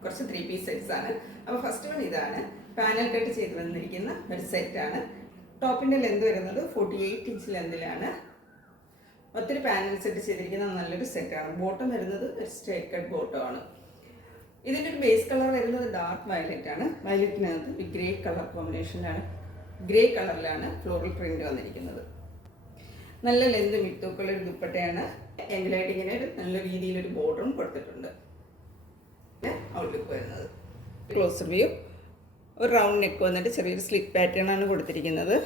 കുറച്ച് 3-piece sets ആണ്. അപ്പോൾ ഫസ്റ്റ് വൺ ഇതാണ്. പാനൽ കട്ട് ചെയ്ത് വന്നിരിക്കുന്ന ഒരു സെറ്റാണ്. ടോപ്പിൻ്റെ ലെന്ത് വരുന്നത് 48 ഇഞ്ച് ലെന്തിലാണ്. ഒത്തിരി പാനൽ സെറ്റ് ചെയ്തിരിക്കുന്ന നല്ലൊരു സെറ്റാണ്. ബോട്ടം വരുന്നത് ഒരു സ്ട്രേറ്റ് കട്ട് ബോട്ടമാണ്. ഇതിൻ്റെ ഒരു ബേസ് കളർ വരുന്നത് ഡാർക്ക് വയലറ്റ് ആണ്. വയലറ്റിനകത്ത് ഒരു ഗ്രേ കളർ കോമ്പിനേഷനിലാണ്, ഗ്രേ കളറിലാണ് ഫ്ലോറൽ പ്രിന്റ് വന്നിരിക്കുന്നത്. നല്ല ലെന്ത് മിത്തൂക്കുള്ള ഒരു ദുപ്പട്ടയാണ്. എങ്കിലായിട്ട് ഇങ്ങനെ ഒരു നല്ല രീതിയിലൊരു ബോർഡറും കൊടുത്തിട്ടുണ്ട്. ഔട്ട്ലുക്ക് വരുന്നത് ക്ലോസർ വ്യൂ. ഒരു റൗണ്ട് നെക്ക് വന്നിട്ട് ചെറിയൊരു സ്ലിപ്പ് പാറ്റേൺ ആണ് കൊടുത്തിരിക്കുന്നത്.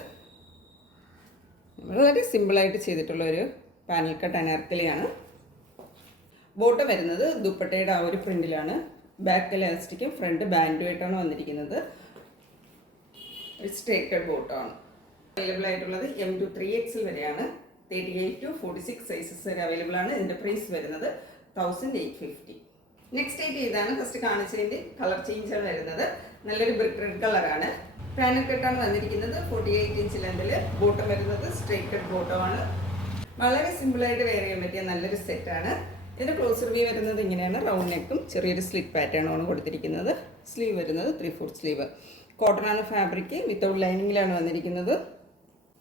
വളരെ സിമ്പിളായിട്ട് ചെയ്തിട്ടുള്ള ഒരു പാനൽ കട്ട് അനാർക്കലിയാണ്. ബോട്ടം വരുന്നത് ദുപ്പട്ടയുടെ ആ ഒരു പ്രിന്റിലാണ്. ബാക്ക് എലാസ്റ്റിക്കും ഫ്രണ്ട് ബാൻഡുമായിട്ടാണ് വന്നിരിക്കുന്നത്. ഒരു സ്ട്രേറ്റ് കട്ട് ബോട്ടമാണ്. അവൈലബിൾ ആയിട്ടുള്ളത് M to 3XL വരെയാണ്. 38 to 46 സൈസസ് വരെ അവൈലബിൾ ആണ്. ഇതിൻ്റെ പ്രൈസ് വരുന്നത് 1850. നെക്സ്റ്റ് ആയിട്ട് ഇതാണ് ഫസ്റ്റ് കാണിച്ചതിൻ്റെ കളർ ചേഞ്ചാണ് വരുന്നത്. നല്ലൊരു ബ്രിക്ക് റെഡ് കളറാണ്. പാനൽ കട്ടാണ് വന്നിരിക്കുന്നത്. 48 ഇഞ്ച് ലെന്തിൽ. ബോട്ടം വരുന്നത് സ്ട്രേറ്റ് കട്ട് ബോട്ടമാണ്. വളരെ സിമ്പിളായിട്ട് വെയർ ചെയ്യാൻ പറ്റിയ നല്ലൊരു സെറ്റാണ്. ഇതിൻ്റെ ക്ലോസർ വ്യൂ വരുന്നത് ഇങ്ങനെയാണ്. റൗണ്ട് നെക്കും ചെറിയൊരു സ്ലിപ്പ് പാറ്റേണാണ് കൊടുത്തിരിക്കുന്നത്. സ്ലീവ് വരുന്നത് 3/4 സ്ലീവ്. കോട്ടൺ ആണ് ഫാബ്രിക്. വിത്തൗട്ട് ലൈനിങ്ങിലാണ് വന്നിരിക്കുന്നത്.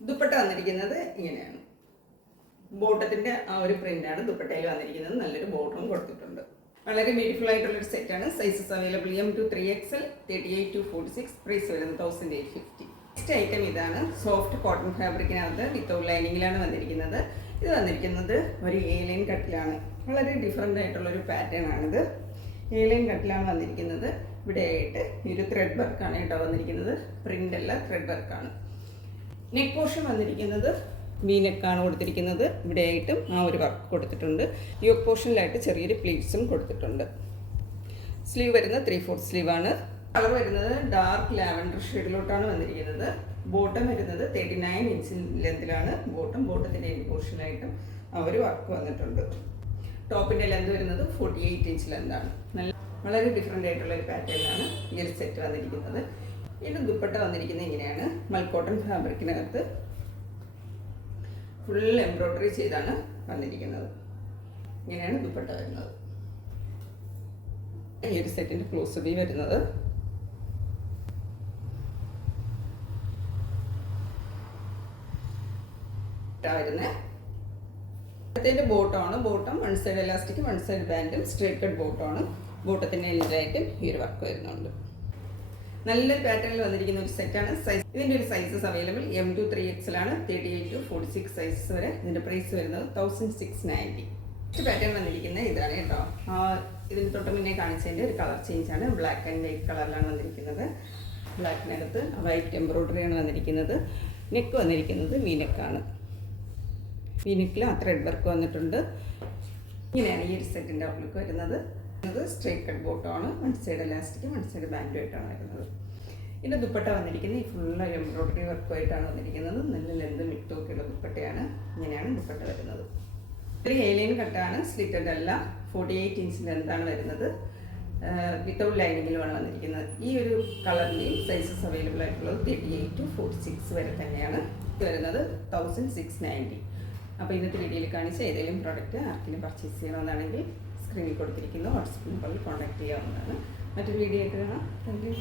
ദുപ്പട്ട വന്നിരിക്കുന്നത് ഇങ്ങനെയാണ്. ബോട്ടത്തിൻ്റെ ആ ഒരു പ്രിൻ്റാണ് ദുപ്പട്ടയിൽ വന്നിരിക്കുന്നത്. നല്ലൊരു ബോട്ടറും കൊടുത്തിട്ടുണ്ട്. വളരെ ബ്യൂട്ടിഫുൾ ആയിട്ടുള്ളൊരു സെറ്റാണ്. Sizes available M to 3XL, 38 to 46. Price വരുന്നത് 1850. നെക്സ്റ്റ് ഐറ്റം ഇതാണ്. സോഫ്റ്റ് കോട്ടൺ ഫാബ്രിക്കിനകത്ത് വിത്തൗട്ട് ലൈനിങ്ങിലാണ് വന്നിരിക്കുന്നത്. ഇത് വന്നിരിക്കുന്നത് ഒരു A-ലൈൻ കട്ടിലാണ്. വളരെ ഡിഫറെൻ്റ് ആയിട്ടുള്ളൊരു പാറ്റേൺ ആണിത്. A-ലൈൻ കട്ടിലാണ് വന്നിരിക്കുന്നത്. ഇവിടെ ആയിട്ട് ഒരു ത്രെഡ് വർക്കാണ് കേട്ടോ വന്നിരിക്കുന്നത്. പ്രിൻ്റ് അല്ല, ത്രെഡ് വർക്കാണ്. നെക്ക് പോർഷൻ വന്നിരിക്കുന്നത് വീനെക്കാണ് കൊടുത്തിരിക്കുന്നത്. ഇവിടെ ആയിട്ടും ആ ഒരു വർക്ക് കൊടുത്തിട്ടുണ്ട്. യോക്ക് പോർഷനിലായിട്ട് ചെറിയൊരു പ്ലീറ്റ്സും കൊടുത്തിട്ടുണ്ട്. സ്ലീവ് വരുന്നത് 3/4 സ്ലീവാണ്. കളർ വരുന്നത് ഡാർക്ക് ലാവൻഡർ ഷെയ്ഡിലോട്ടാണ് വന്നിരിക്കുന്നത്. ബോട്ടം വരുന്നത് 39 ഇഞ്ച് ലെന്തിലാണ്. ബോട്ടത്തിൻ്റെ എൻഡ് പോർഷനിലായിട്ടും ആ ഒരു വർക്ക് വന്നിട്ടുണ്ട്. ടോപ്പിൻ്റെ ലെന്ത് വരുന്നത് 48 ഇഞ്ച് ലെന്താണ്. വളരെ ഡിഫറെൻ്റ് ആയിട്ടുള്ള ഒരു പാറ്റേണിലാണ് ഈ ഒരു സെറ്റ് വന്നിരിക്കുന്നത്. ഇതിൻ്റെ ദുപ്പട്ട വന്നിരിക്കുന്നത് ഇങ്ങനെയാണ്. മൽക്കോട്ടൺ ഫാബ്രിക്കിനകത്ത് ഫുൾ എംബ്രോയ്ഡറി ചെയ്താണ് വന്നിരിക്കുന്നത്. ഇങ്ങനെയാണ് ദുപ്പട്ട വരുന്നത്. ഈ ഒരു സെറ്റിൻ്റെ ക്ലോസ് വ്യൂ വരുന്നത് വരുന്നത് ബോട്ടമാണ്. Bottom one side elastic, one side ബാൻഡും സ്ട്രേറ്റ് കട്ട് ബോട്ടമാണ്. ബോട്ടത്തിൻ്റെ എൻഡിലായിട്ടും ഈ ഒരു വർക്ക് വരുന്നുണ്ട്. നല്ലൊരു പാറ്റേണിൽ വന്നിരിക്കുന്ന ഒരു സെറ്റാണ്. സൈസ് ഇതിൻ്റെ ഒരു sizes available M to 3XL ആണ്. 38 to 46 സൈസസ് വരെ. ഇതിൻ്റെ പ്രൈസ് വരുന്നത് 1690. നെക്സ്റ്റ് പാറ്റേൺ വന്നിരിക്കുന്നത് ഇതാണ് കേട്ടോ. ഇതിന് തൊട്ട് മുന്നേ കാണിച്ചതിൻ്റെ ഒരു കളർ ചേഞ്ചാണ്. ബ്ലാക്ക് ആൻഡ് വൈറ്റ് കളറിലാണ് വന്നിരിക്കുന്നത്. ബ്ലാക്കിനകത്ത് വൈറ്റ് എംബ്രോയ്ഡറിയാണ് വന്നിരിക്കുന്നത്. നെക്ക് വന്നിരിക്കുന്നത് വീനെക്കാണ്. വീനെക്കിൽ ആ ത്രെഡ് വർക്ക് വന്നിട്ടുണ്ട്. ഇങ്ങനെയാണ് ഈ ഒരു സെറ്റിൻ്റെ ഔട്ട്ലുക്ക് വരുന്നത്. സ്ട്രേറ്റ് കട്ട് ബോട്ടമാണ്. One side elastic, one side ബാൻഡുമായിട്ടാണ് വരുന്നത്. ഇതിൻ്റെ ദുപ്പട്ട വന്നിരിക്കുന്നത് ഈ ഫുള്ള് എംബ്രോയ്ഡറി വർക്കുമായിട്ടാണ് വന്നിരിക്കുന്നത്. നല്ല ലെന്ത് മിട്ടൊക്കെയുള്ള ദുപ്പട്ടയാണ്. ഇങ്ങനെയാണ് ദുപ്പട്ട വരുന്നത്. ഒരു A-ലൈൻ കട്ടാണ്. സ്ലിറ്റഡ് അല്ല. 48 ഇഞ്ച് ലെന്താണ് വരുന്നത്. വിത്തൗട്ട് ലൈനിങ്ങിലുമാണ് വന്നിരിക്കുന്നത്. ഈ ഒരു കളറിൻ്റെയും സൈസസ് അവൈലബിൾ ആയിട്ടുള്ളത് 38 to 46 വരെ തന്നെയാണ്. ഇത് വരുന്നത് 1690. അപ്പോൾ ഇന്നത്തെ വീഡിയോയിൽ കാണിച്ച ഏതെങ്കിലും പ്രോഡക്റ്റ് ആർക്കെങ്കിലും പർച്ചേസ് ചെയ്യണമെന്നാണെങ്കിൽ സ്ക്രീനിൽ കൊടുത്തിരിക്കുന്ന വാട്സപ്പ് നമ്പറിൽ കോൺടാക്ട് ചെയ്യാവുന്നതാണ്. മറ്റൊരു വീഡിയോ ആയിട്ട് കാണാം. Thank you.